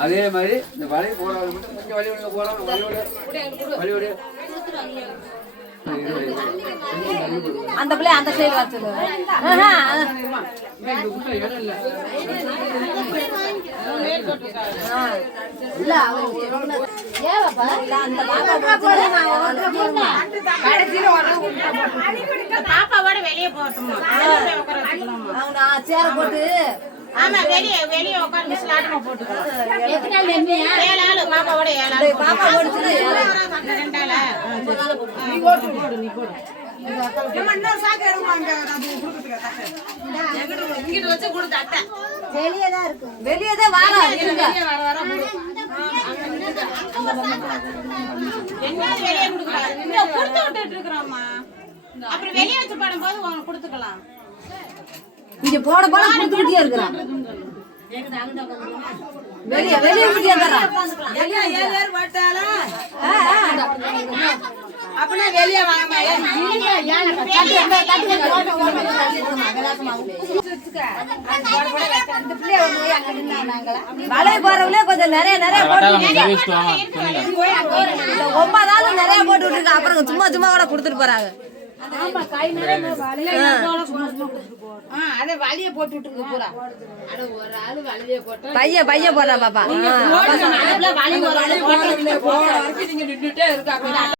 அதே மாதிரி இந்த வழி போடாது மட்டும் கொஞ்சம் வழி விடுங்க போடணும் வழி விடு. வழி விடு. ஆ, இரு, இரு. கொஞ்சம் வழி விடு. அந்த பிள்ளை அந்த சைடு வர பாப்பாவோட வெளியே சேர போட்டு ஆமா வெளியே வெளியே உட்காந்து விசிலாட்டமா போட்டுக்கலாம். ஏழு ஆளு பாப்பாவோட ஏழு ஆளு பாப்பா ஓடிச்சுன்னா ஏழு. ரெண்டாள நீ போடு போடு நீ போடு வெளியே தான் வாரம் இருங்க. என்ன வெளியே கொடுக்கலாம் இந்த கொடுத்து விட்டுட்டு இருக்கிறோம்மா. அப்புறம் வெளியே வச்சு பாடும்போது உனக்கு கொடுத்துக்கலாம். இங்க போட போட கொடுத்துக்கிட்டே இருக்கிறான் வெளியே வெளியே தர்றான் அப்படின்னா வெளியே வாங்க வளைய போறவங்களே கொஞ்சம் நிறைய நிறைய போட்டு ஒன்பதாவது நிறைய போட்டு விட்டுருக்க அப்புறம் சும்மா சும்மா கூட கொடுத்துட்டு போறாங்க அதை வழியை போட்டு விட்டுருக்கு பூரா பைய பைய போடுறா பாப்பா.